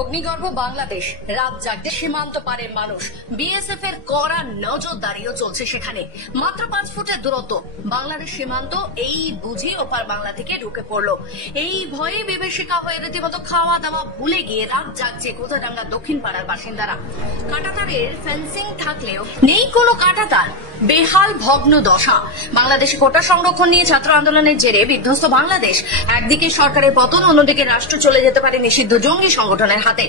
অগ্নিগর্ভ বাংলাদেশ, রাত জাগতে সীমান্ত পারের মানুষ। বিএসএফ এর কড়া নজরদারিও চলছে সেখানে। মাত্র 5 ফুটের দূরত্ব, বাংলাদেশ সীমান্ত। এই বুঝি ওপার বাংলা থেকে ঢুকে পড়লো। এই ভয়ে বিভীষিকা হয়ে রীতিমতো খাওয়া দাওয়া ভুলে গিয়ে রাত জাগছে কোথাডাঙ্গা দক্ষিণ পাড়ার বাসিন্দারা। কাঁটাতারের ফেন্সিং থাকলেও নেই কোনো কাঁটাতার, বেহাল ভগ্ন দশা। বাংলাদেশে কোটা সংরক্ষণ নিয়ে ছাত্র আন্দোলনের জেরে বিধ্বস্ত বাংলাদেশ। একদিকে সরকারের পতন, অন্যদিকে রাষ্ট্র চলে যেতে পারে নিষিদ্ধ জঙ্গি সংগঠনের হাতে।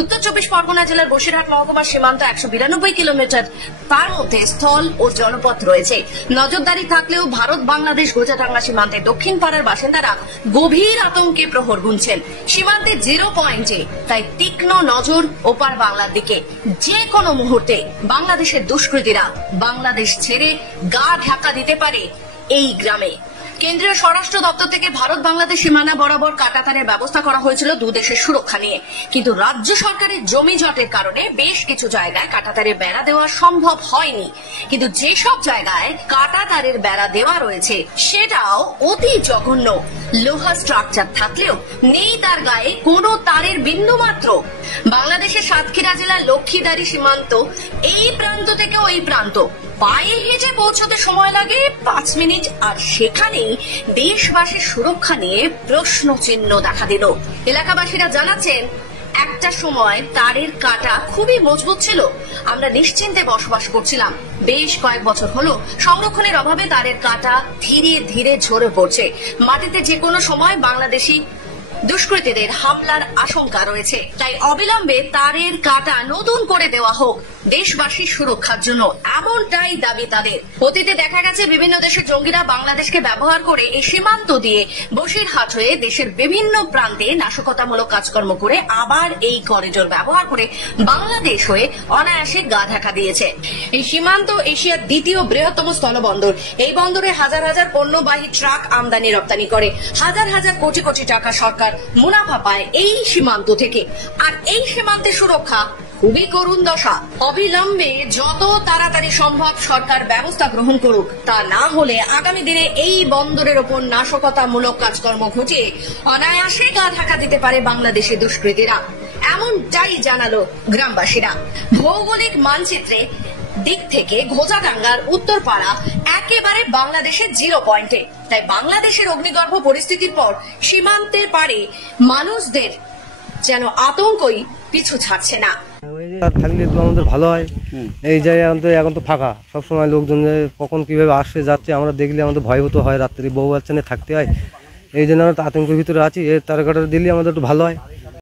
উত্তর 24 পরগনা জেলার বসিরহাট মহকুমার সীমান্ত 192 কিলোমিটার, তার মধ্যে স্থল ও জলপথ রয়েছে। নজরদারি থাকলেও ভারত বাংলাদেশ গোজাডাঙ্গা সীমান্তে দক্ষিণ পাড়ার বাসিন্দারা গভীর আতঙ্কে প্রহর গুনছেন। সীমান্তে 0 পয়েন্টে, তাই তীক্ষ্ণ নজর ওপার বাংলার দিকে। যে কোনো মুহূর্তে বাংলাদেশের দুষ্কৃতীরা বাংলাদেশ ছেড়ে গা ঢাকা দিতে পারে এই গ্রামে। কেন্দ্রীয় স্বরাষ্ট্র দপ্তর থেকে ভারত বাংলাদেশ সীমানা বরাবর কাঁটাতারের ব্যবস্থা করা হয়েছিল দুদেশের সুরক্ষা নিয়ে, কিন্তু রাজ্য সরকারের জমি জটের কারণে বেশ কিছু জায়গায় কাঁটাতারের বেড়া দেওয়া সম্ভব হয়নি। কিন্তু যেসব জায়গায় কাঁটাতারের বেড়া দেওয়া রয়েছে সেটাও অতি জঘন্য। লোহা স্ট্রাকচার থাকলেও নেই তার গায়ে কোনো তারের বিন্দু মাত্র। বাংলাদেশের সাতক্ষীরা জেলার লক্ষ্মীদারি সীমান্ত, এই প্রান্ত থেকে ওই প্রান্ত পায়ে হেঁটে পৌঁছতে সময় লাগে 5 মিনিট। আর সেখানেই দেশবাসীর সুরক্ষা নিয়ে প্রশ্ন চিহ্ন দেখা দিল। এলাকাবাসীরা জানাচ্ছেন, একটা সময় তারের কাঁটা খুবই মজবুত ছিল, আমরা নিশ্চিন্তে বসবাস করছিলাম। বেশ কয়েক বছর হলো সংরক্ষণের অভাবে তারের কাঁটা ধীরে ধীরে ঝরে পড়ছে। মাটিতে যে কোনো সময় বাংলাদেশি দুষ্কৃতীদের হামলার আশঙ্কা রয়েছে। তাই অবিলম্বে তারের কাঁটা নতুন করে দেওয়া হোক দেশবাসীর সুরক্ষার জন্য, এমনটাই দাবি তাদের। অতীতে দেখা গেছে বিভিন্ন দেশের জঙ্গিরা বাংলাদেশকে ব্যবহার করে এই সীমান্ত দিয়ে বসিরহাট হয়ে দেশের বিভিন্ন প্রান্তে নাশকতামূলক কাজকর্ম করে আবার এই করিডোর ব্যবহার করে বাংলাদেশ হয়ে অনায়াসে গা ঢাকা দিয়েছে। এই সীমান্ত এশিয়ার দ্বিতীয় বৃহত্তম স্থলবন্দর। এই বন্দরে হাজার হাজার পণ্যবাহী ট্রাক আমদানি রপ্তানি করে। হাজার হাজার কোটি কোটি টাকা সরকার মুনাফা পায় এই সীমান্ত থেকে। আর এই সীমান্তে সুরক্ষা খুবই করুণ দশা। অবিলম্বে যত তাড়াতাড়ি সম্ভব সরকার ব্যবস্থা গ্রহণ করুক, তা না হলে আগামী দিনে এই বন্দরের ওপর নাশকতামূলক কাজকর্ম ঘটিয়ে অনায়াসে গা ঢাকা দিতে পারে বাংলাদেশি দুষ্কৃতীরা, এমনটাই জানালো গ্রামবাসীরা। ভৌগোলিক মানচিত্রে দিক থেকে গোজাডাঙ্গার উত্তরপাড়া একেবারে বাংলাদেশের 0 পয়েন্টে। তাই বাংলাদেশের অগ্নিগর্ভ পরিস্থিতির পর সীমান্তের পারে মানুষদের যেন আতঙ্কই পিছু ছাড়ছে না। থাকলে একটু আমাদের ভালো হয়। এই জায়গায় এখন তো ফাঁকা, সবসময় লোকজন কখন কিভাবে আসছে যাচ্ছে আমরা দেখলে আমাদের ভয়ভূত হয়। রাত্রি বউ বাচ্চা নিয়ে থাকতে হয়, এই জন্য আমরা আতঙ্কের ভিতরে আছি। এর তার কাটা দিলে আমাদের একটু ভালো হয়।